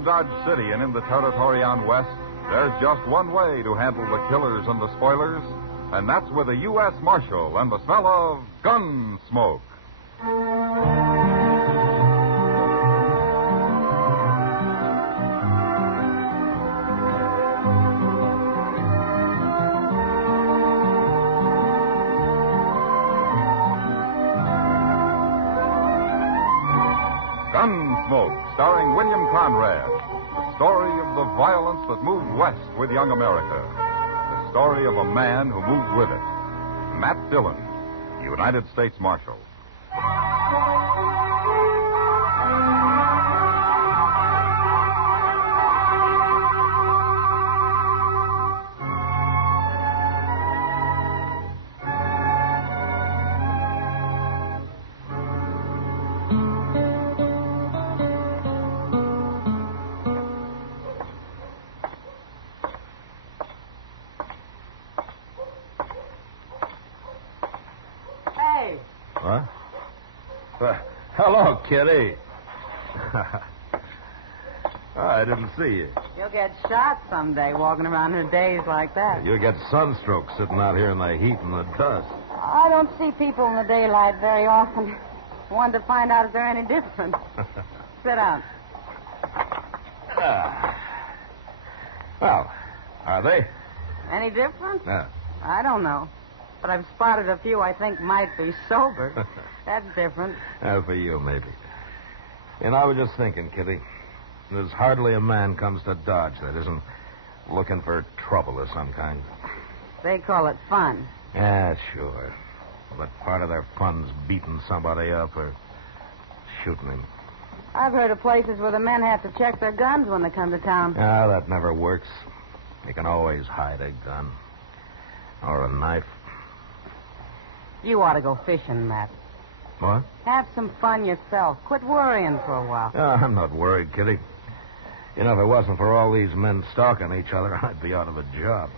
Around Dodge City and in the territory on West, there's just one way to handle the killers and the spoilers, and that's with a U.S. Marshal and the smell of Gunsmoke. Gunsmoke, starring William Conrad. The story of the violence that moved west with young America. The story of a man who moved with it. Matt Dillon, United States Marshal. Hello, Kitty. I didn't see you. You'll get shot someday walking around in days like that. You'll get sunstroke sitting out here in the heat and the dust. I don't see people in the daylight very often. Wanted to find out if they're any different. Sit down. Well, are they? Any different? Yeah. I don't know. But I've spotted a few I think might be sober. That's different. For you, maybe. And I was just thinking, Kitty, there's hardly a man comes to Dodge that isn't looking for trouble of some kind. They call it fun. Yeah, sure. But part of their fun's beating somebody up or shooting him. I've heard of places where the men have to check their guns when they come to town. Ah, that never works. You can always hide a gun. Or a knife. You ought to go fishing, Matt. What? Have some fun yourself. Quit worrying for a while. I'm not worried, Kitty. You know, if it wasn't for all these men stalking each other, I'd be out of a job.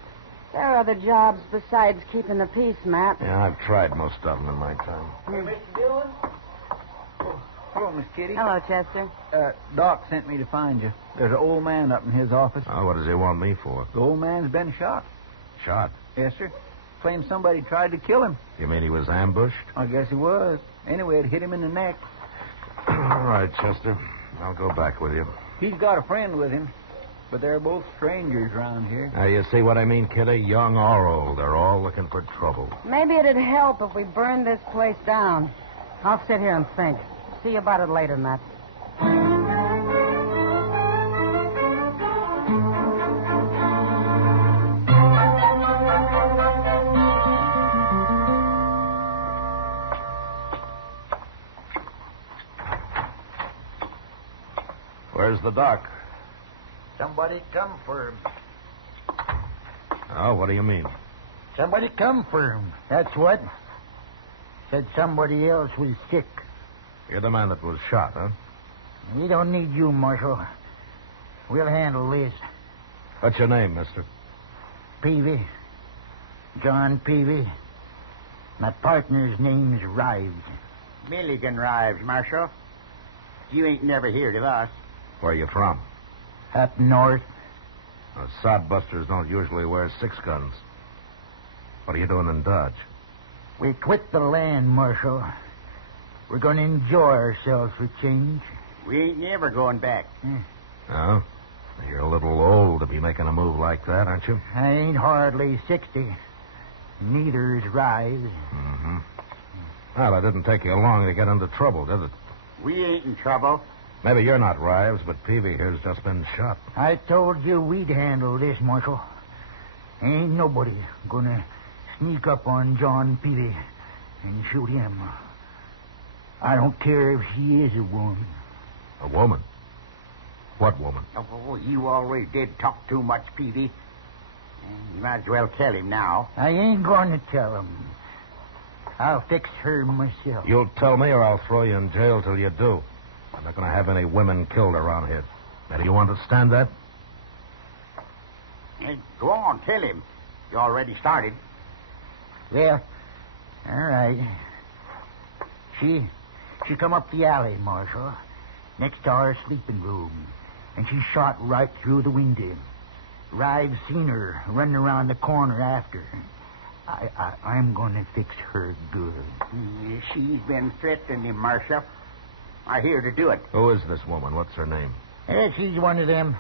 There are other jobs besides keeping the peace, Matt. Yeah, I've tried most of them in my time. Hey, Mr. Dillon? Hello, Miss Kitty. Hello, Chester. Doc sent me to find you. There's an old man up in his office. Oh, what does he want me for? The old man's been shot. Shot? Yes, sir. Claims somebody tried to kill him. You mean he was ambushed? I guess he was. Anyway, it hit him in the neck. All right, Chester. I'll go back with you. He's got a friend with him, but they're both strangers around here. Now, you see what I mean, Kitty? Young or old, they're all looking for trouble. Maybe it'd help if we burned this place down. I'll sit here and think. See you about it later, Matt. Where's the doc? Somebody come for him. Oh, what do you mean? Somebody come for him. That's what. Said somebody else was sick. You're the man that was shot, huh? We don't need you, Marshal. We'll handle this. What's your name, mister? Peavy. John Peavy. My partner's name's Rives. Milligan Rives, Marshal. You ain't never heard of us. Where are you from? Up north. Sodbusters don't usually wear 6 guns. What are you doing in Dodge? We quit the land, Marshal. We're going to enjoy ourselves for change. We ain't never going back. Oh? You're a little old to be making a move like that, aren't you? I ain't hardly 60. Neither is Rives. Mm-hmm. Well, it didn't take you long to get into trouble, did it? We ain't in trouble. Maybe you're not Rives, but Peavy here's just been shot. I told you we'd handle this, Marshal. Ain't nobody gonna sneak up on John Peavy and shoot him. I don't care if she is a woman. A woman? What woman? Oh, you always did talk too much, Peavy. You might as well tell him now. I ain't going to tell him. I'll fix her myself. You'll tell me or I'll throw you in jail till you do. I'm not going to have any women killed around here. Now, do you understand that? Hey, go on, tell him. You already started. Well, all right. She come up the alley, Marshal, next to our sleeping room. and she shot right through the window. Rives seen her running around the corner after. I'm going to fix her good. She's been threatening him, Marshal. I hear to do it. Who is this woman? What's her name? She's one of them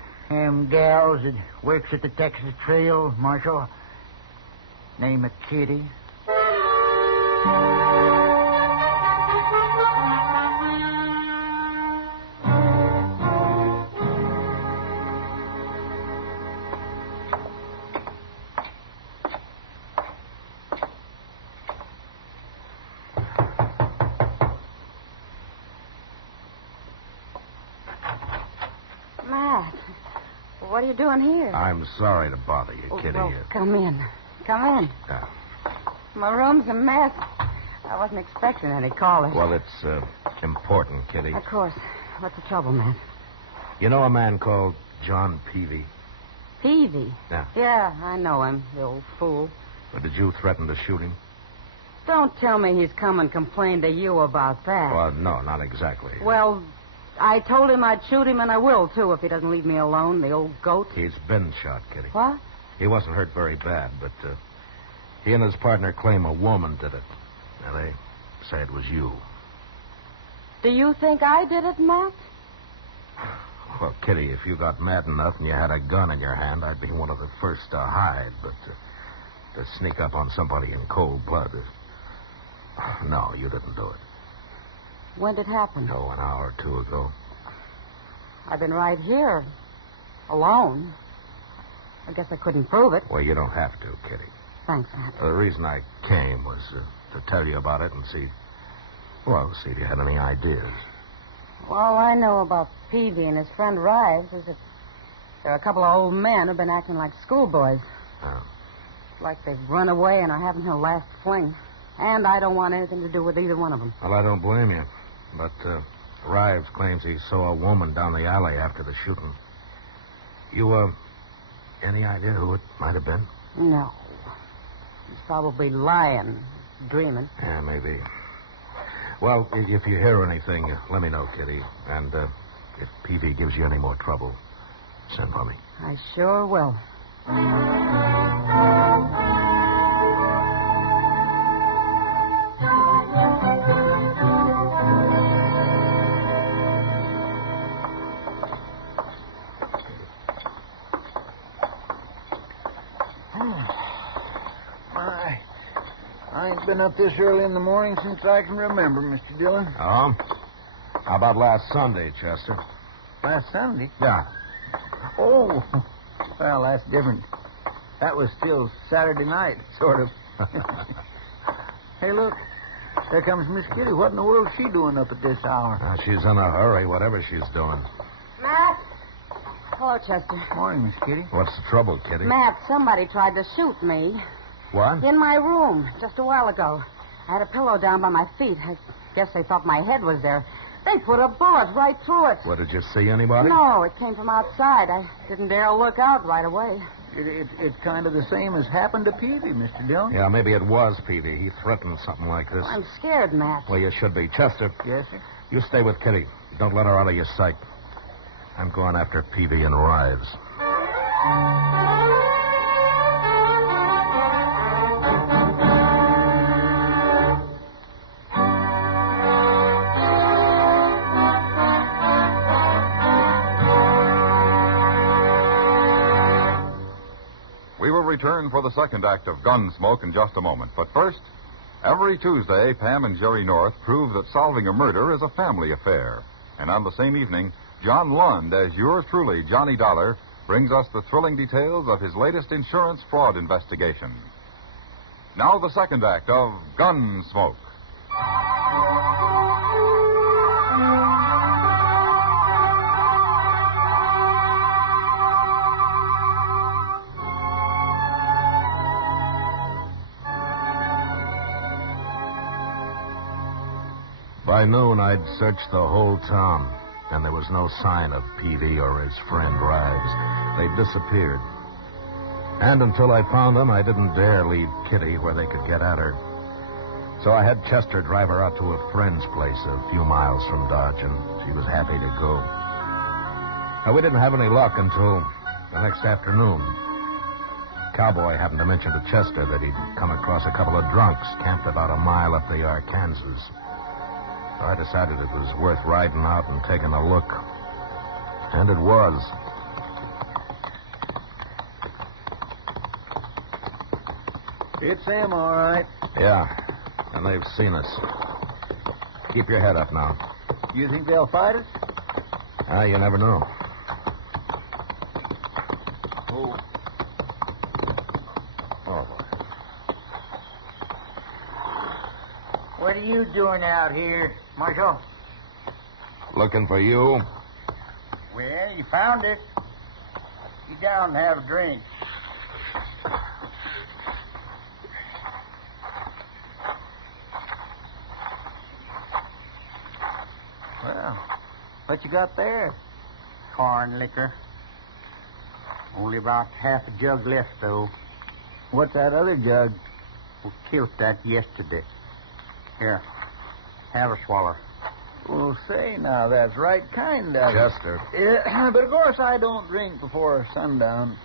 gals that works at the Texas Trail, Marshal. Name of Kitty. Matt, what are you doing here? I'm sorry to bother you, Kitty. Well, come in. Come in. My room's a mess. I wasn't expecting any callers. Well, it's important, Kitty. Of course. What's the trouble, Matt? You know a man called John Peavy? Peavy? Yeah. Yeah, I know him, the old fool. Or did you threaten to shoot him? Don't tell me he's come and complained to you about that. Well, no, not exactly. Well, I told him I'd shoot him, and I will, too, if he doesn't leave me alone, the old goat. He's been shot, Kitty. What? He wasn't hurt very bad, but he and his partner claim a woman did it. Now, they say it was you. Do you think I did it, Matt? Well, Kitty, if you got mad enough and you had a gun in your hand, I'd be one of the first to hide, but to sneak up on somebody in cold blood is... No, you didn't do it. When did it happen? Oh, an hour or two ago. I've been right here, alone. I guess I couldn't prove it. Well, you don't have to, Kitty. Thanks, Matt. The reason I came was to tell you about it and see if you had any ideas. All I know about Peavy and his friend Rives is that there are a couple of old men who've been acting like schoolboys. Oh. Like they've run away and are having their last fling. And I don't want anything to do with either one of them. Well, I don't blame you. But Rives claims he saw a woman down the alley after the shooting. You, any idea who it might have been? No. He's probably lying, dreaming. Yeah, maybe. Well, if you hear anything, let me know, Kitty. And if Peavy gives you any more trouble, send for me. I sure will. I ain't been up this early in the morning since I can remember, Mr. Dillon. Oh? How about last Sunday, Chester? Last Sunday? Yeah. Oh, well, that's different. That was still Saturday night, sort of. Hey, look. There comes Miss Kitty. What in the world's she doing up at this hour? She's in a hurry, whatever she's doing. Matt? Hello, Chester. Morning, Miss Kitty. What's the trouble, Kitty? Matt, somebody tried to shoot me. What? In my room, just a while ago. I had a pillow down by my feet. I guess they thought my head was there. They put a bullet right through it. What, did you see anybody? No, it came from outside. I didn't dare look out right away. It's kind of the same as happened to Peavy, Mr. Dillon. Yeah, maybe it was Peavy. He threatened something like this. I'm scared, Matt. Well, you should be. Chester. Yes, sir? You stay with Kitty. Don't let her out of your sight. I'm going after Peavy and Rives. We will return for the second act of Gunsmoke in just a moment. But first, every Tuesday, Pam and Jerry North prove that solving a murder is a family affair. And on the same evening, John Lund, as yours truly, Johnny Dollar, brings us the thrilling details of his latest insurance fraud investigation. Now the second act of Gunsmoke. By noon, I'd searched the whole town, and there was no sign of Peavy or his friend Rives. They'd disappeared. And until I found them, I didn't dare leave Kitty where they could get at her. So I had Chester drive her out to a friend's place a few miles from Dodge, and she was happy to go. Now, we didn't have any luck until the next afternoon. Cowboy happened to mention to Chester that he'd come across a couple of drunks camped about a mile up the Arkansas. So I decided it was worth riding out and taking a look. And it was. It's them, all right. Yeah, and they've seen us. Keep your head up now. You think they'll fight us? You never know. Oh. Oh, boy. What are you doing out here, Marshal? Looking for you? Well, you found it. Get down and have a drink. Well, what you got there? Corn liquor. Only about half a jug left, though. What's that other jug? We killed that yesterday. Here, have a swallow. Well, say now, that's right kind of... Chester. Yeah, but of course I don't drink before sundown.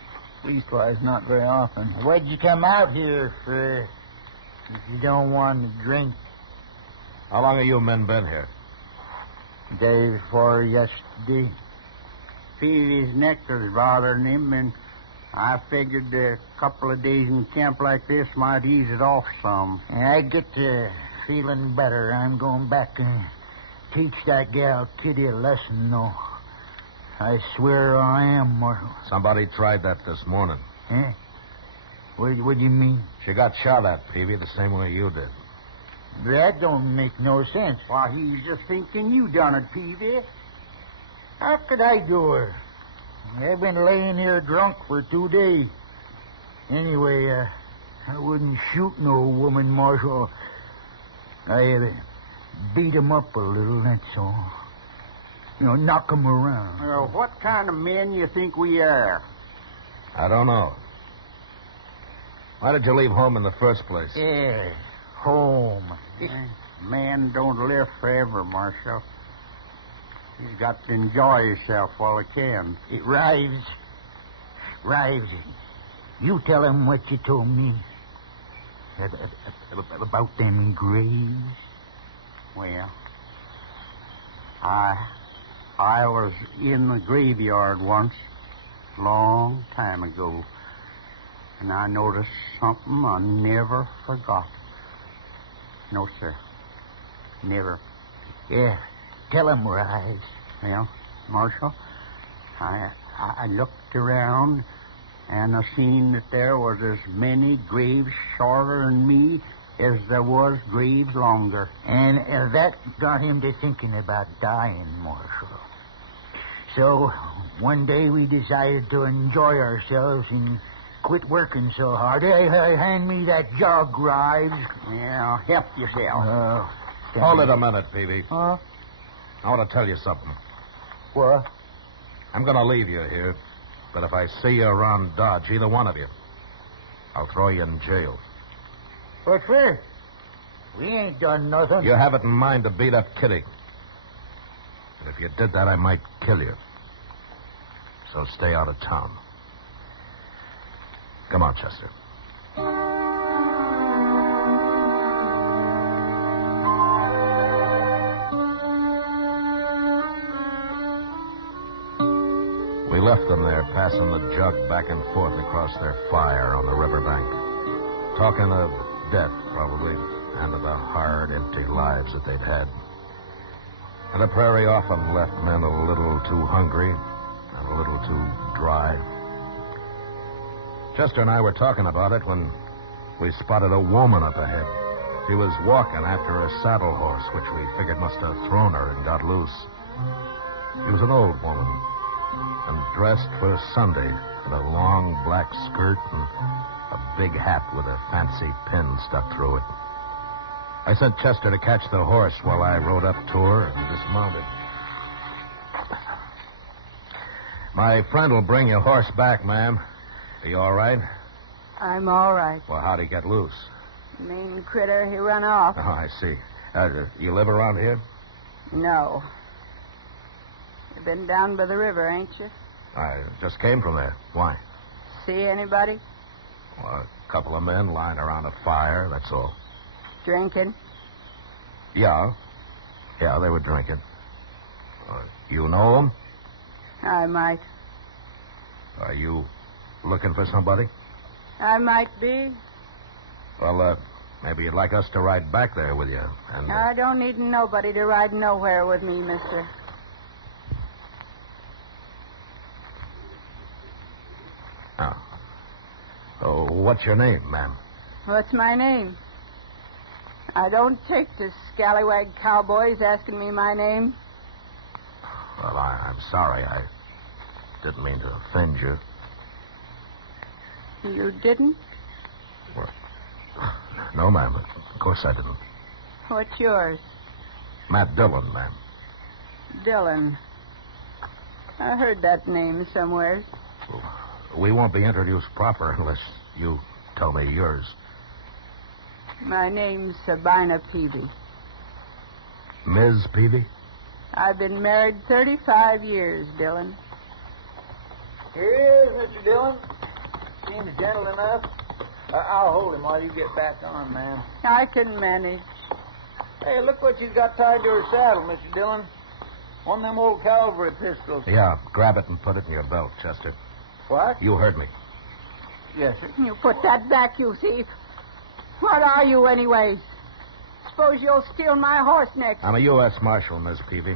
Leastwise, not very often. What'd you come out here for if you don't want to drink? How long have you men been here? Day before yesterday. Peavy's neck was bothering him, and I figured a couple of days in camp like this might ease it off some. I get to feeling better. I'm going back and teach that gal Kitty a lesson, though. I swear I am, Marshal. Somebody tried that this morning. Eh? What do you mean? She got shot at, Peavy, the same way you did. That don't make no sense. Why, he's just thinking you done it, Peavy. How could I do her? I've been laying here drunk for 2 days. Anyway, I wouldn't shoot no woman, Marshal. I beat 'em up a little, that's all. You know, knock 'em around. Well, what kind of men you think we are? I don't know. Why did you leave home in the first place? Yeah, home. Man don't live forever, Marshal. He's got to enjoy himself while he can. It Rives. You tell him what you told me. About them graves. Well, I was in the graveyard once, long time ago, and I noticed something I never forgot. No, sir. Never. Yeah, tell him, Rives. Well, Marshal, I looked around, and I seen that there was as many graves shorter than me as there was graves longer. And that got him to thinking about dying, Marshal. So, one day we decided to enjoy ourselves and quit working so hard. Hey, hand me that jug, Rives. Yeah, help yourself. Hold it a minute, Peavy. Huh? I want to tell you something. What? I'm going to leave you here, but if I see you around Dodge, either one of you, I'll throw you in jail. What for? We ain't done nothing. You have it in mind to beat up Kitty. And if you did that, I might kill you. So stay out of town. Come on, Chester. We left them there, passing the jug back and forth across their fire on the riverbank. Talking of death, probably, and of the hard, empty lives that they'd had. And the prairie often left men a little too hungry and a little too dry. Chester and I were talking about it when we spotted a woman up ahead. She was walking after a saddle horse, which we figured must have thrown her and got loose. She was an old woman, and dressed for Sunday in a long black skirt and a big hat with a fancy pin stuck through it. I sent Chester to catch the horse while I rode up to her and dismounted. My friend will bring your horse back, ma'am. Are you all right? I'm all right. Well, how'd he get loose? Mean critter, he run off. Oh, I see. You live around here? No. You've been down by the river, ain't you? I just came from there. Why? See anybody? Well, a couple of men lying around a fire, that's all. Drinking? Yeah. Yeah, they were drinking. You know them? I might. Are you looking for somebody? I might be. Well, maybe you'd like us to ride back there with you. And I don't need nobody to ride nowhere with me, mister. Oh, what's your name, ma'am? What's my name? I don't take to scallywag cowboys asking me my name. Well, I'm sorry. I didn't mean to offend you. You didn't? Well, no, ma'am. Of course I didn't. What's yours? Matt Dillon, ma'am. Dillon. I heard that name somewhere. We won't be introduced proper unless you tell me yours. My name's Sabina Peavy. Ms. Peavy? I've been married 35 years, Dillon. Here he is, Mr. Dillon. Seems gentle enough. I'll hold him while you get back on, ma'am. I can manage. Hey, look what she's got tied to her saddle, Mr. Dillon. One of them old cavalry pistols. Yeah, grab it and put it in your belt, Chester. What? You heard me. Yes, sir. You put that back, you thief. What are you, anyways? Suppose you'll steal my horse next. I'm a U.S. Marshal, Miss Peavy.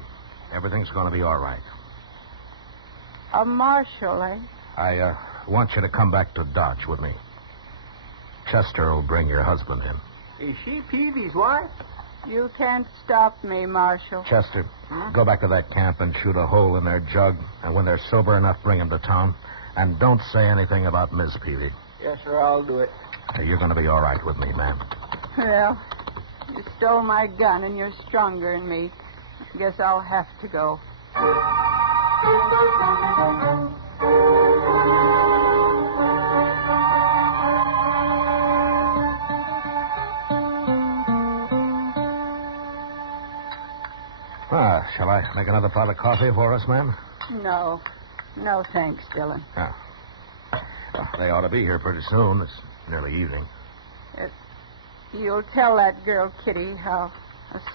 Everything's going to be all right. A marshal, eh? I want you to come back to Dodge with me. Chester will bring your husband in. Is she Peavy's wife? You can't stop me, Marshal. Chester, go back to that camp and shoot a hole in their jug. And when they're sober enough, bring them to town. And don't say anything about Miss Peavy. Yes, sir, I'll do it. You're going to be all right with me, ma'am. Well, you stole my gun and you're stronger than me. Guess I'll have to go. Shall I make another pot of coffee for us, ma'am? No. No, thanks, Dillon. Yeah. Well, they ought to be here pretty soon. It's nearly evening. You'll tell that girl, Kitty, how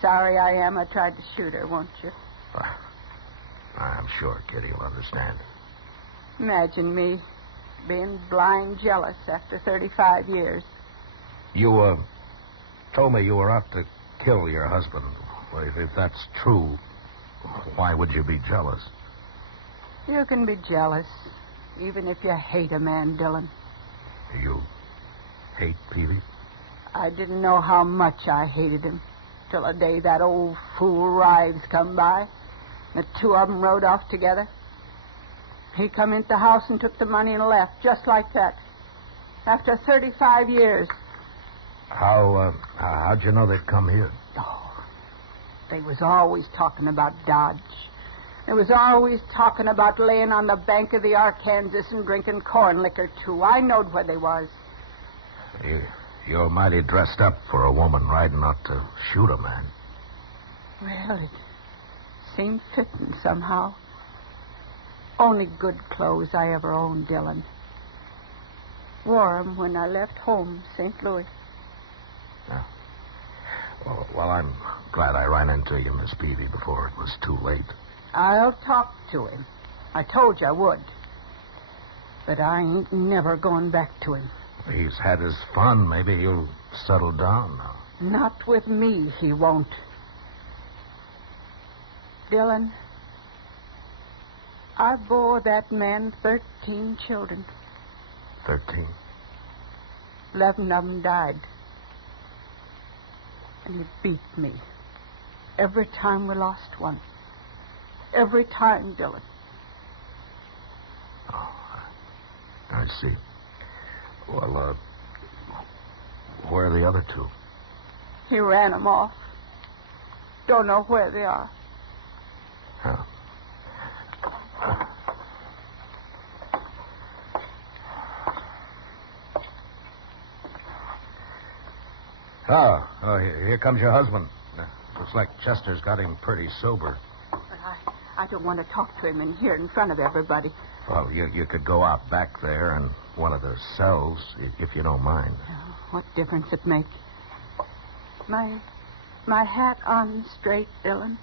sorry I am I tried to shoot her, won't you? I'm sure Kitty will understand. Imagine me being blind jealous after 35 years. You, told me you were out to kill your husband. Well, if that's true, why would you be jealous? You can be jealous, even if you hate a man, Dillon. You hate Peavy? I didn't know how much I hated him till the day that old fool Rives come by. The two of them rode off together. He come into the house and took the money and left, just like that. After 35 years. How'd you know they'd come here? Oh, they was always talking about Dodge. They was always talking about laying on the bank of the Arkansas and drinking corn liquor, too. I knowed where they was. You're mighty dressed up for a woman riding out to shoot a man. Well, it seemed fitting somehow. Only good clothes I ever owned, Dillon. Wore 'em when I left home, St. Louis. Yeah. Well, I'm glad I ran into you, Miss Peavy, before it was too late. I'll talk to him. I told you I would. But I ain't never going back to him. He's had his fun. Maybe he'll settle down now. Not with me, he won't. Dillon, I bore that man 13 children. 13? 11 of them died. And he beat me every time we lost one. Every time, Dillon. Oh, I see. Well, where are the other two? He ran them off. Don't know where they are. Yeah. Oh, here comes your husband. Looks like Chester's got him pretty sober. But I don't want to talk to him in here in front of everybody. Well, you could go out back there in one of the cells, if you don't mind. Oh, what difference it makes? My hat on straight, Dillon?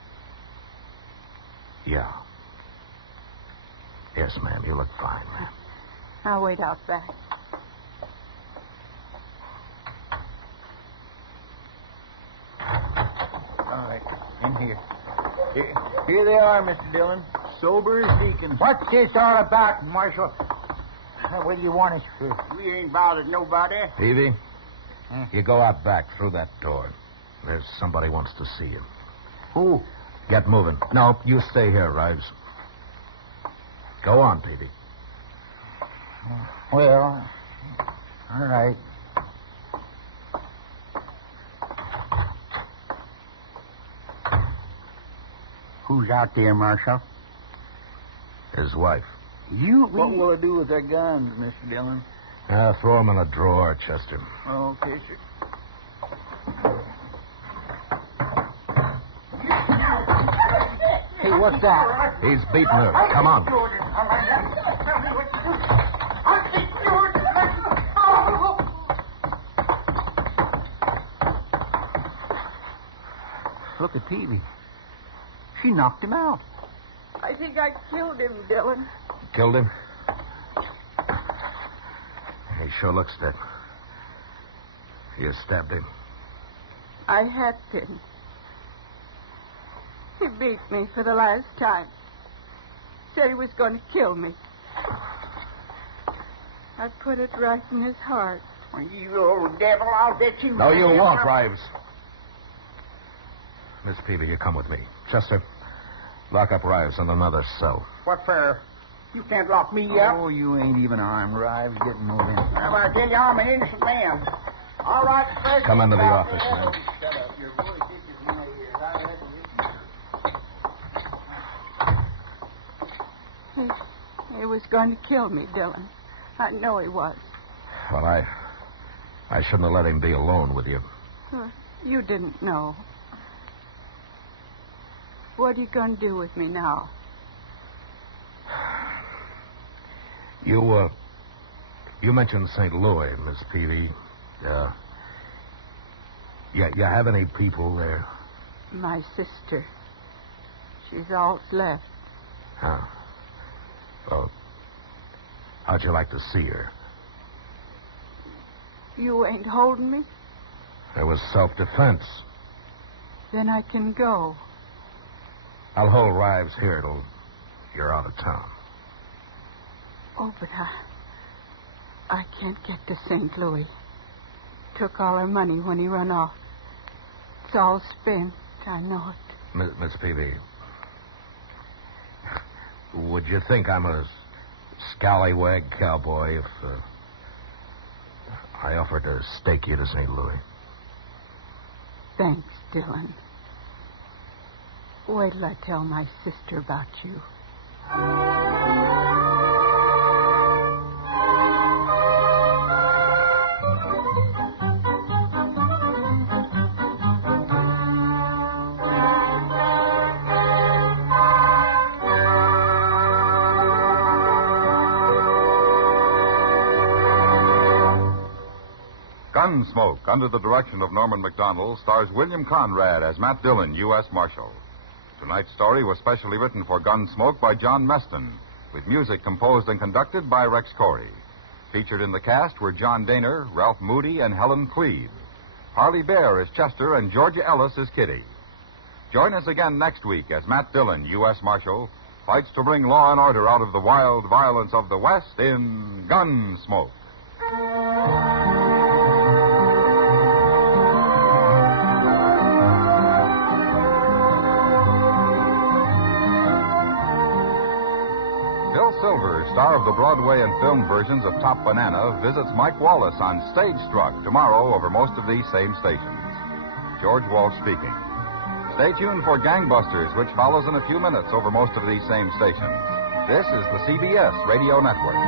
Yeah. Yes, ma'am. You look fine, ma'am. I'll wait out back. All right, in here. Here they are, Mr. Dillon. Sober as deacons. What's this all about, Marshal? What do you want us for? We ain't bothered nobody. Peavy, you go out back through that door. There's somebody wants to see you. Who? Get moving. No, you stay here, Rives. Go on, Peavy. Well, all right. Who's out there, Marshal? His wife. What will I do with their guns, Mr. Dillon? Throw them in a drawer, Chester. Okay, sir. Hey, what's that? He's beating her. Come on. Look at Peavy. She knocked him out. I think I killed him, Dillon. Killed him? He sure looks dead. You stabbed him. I had to. He beat me for the last time. Said he was going to kill me. I put it right in his heart. You old devil, I'll bet you... No, you won't, Rives. Miss Peavy, you come with me. Chester, lock up Rives in another cell. What for? You can't lock me up. Oh, you ain't even armed, Rives. Get moving. Well, I tell you, I'm an innocent man. All right, President. Come into the office, man. Shut up. Your voice itches my ears. I reckon you... He was going to kill me, Dillon. I know he was. Well, I shouldn't have let him be alone with you. You didn't know. What are you going to do with me now? You mentioned St. Louis, Miss Peavy. You have any people there? My sister. She's all that's left. Huh. Well, how'd you like to see her? You ain't holding me? It was self-defense. Then I can go. I'll hold Rives here till you're out of town. Oh, but I can't get to St. Louis. Took all her money when he run off. It's all spent. I know it. Miss Peavy, would you think I'm a scallywag cowboy if I offered to stake you to St. Louis? Thanks, Dillon. Wait till I tell my sister about you. Gunsmoke, under the direction of Norman Macdonnell, stars William Conrad as Matt Dillon, U.S. Marshal. Tonight's story was specially written for Gunsmoke by John Meston, with music composed and conducted by Rex Corey. Featured in the cast were John Dehner, Ralph Moody, and Helen Kleeb. Parley Baer as Chester and Georgia Ellis as Kitty. Join us again next week as Matt Dillon, U.S. Marshal, fights to bring law and order out of the wild violence of the West in Gunsmoke. Silver, star of the Broadway and film versions of Top Banana, visits Mike Wallace on Stage Struck tomorrow over most of these same stations. George Walsh speaking. Stay tuned for Gangbusters, which follows in a few minutes over most of these same stations. This is the CBS Radio Network.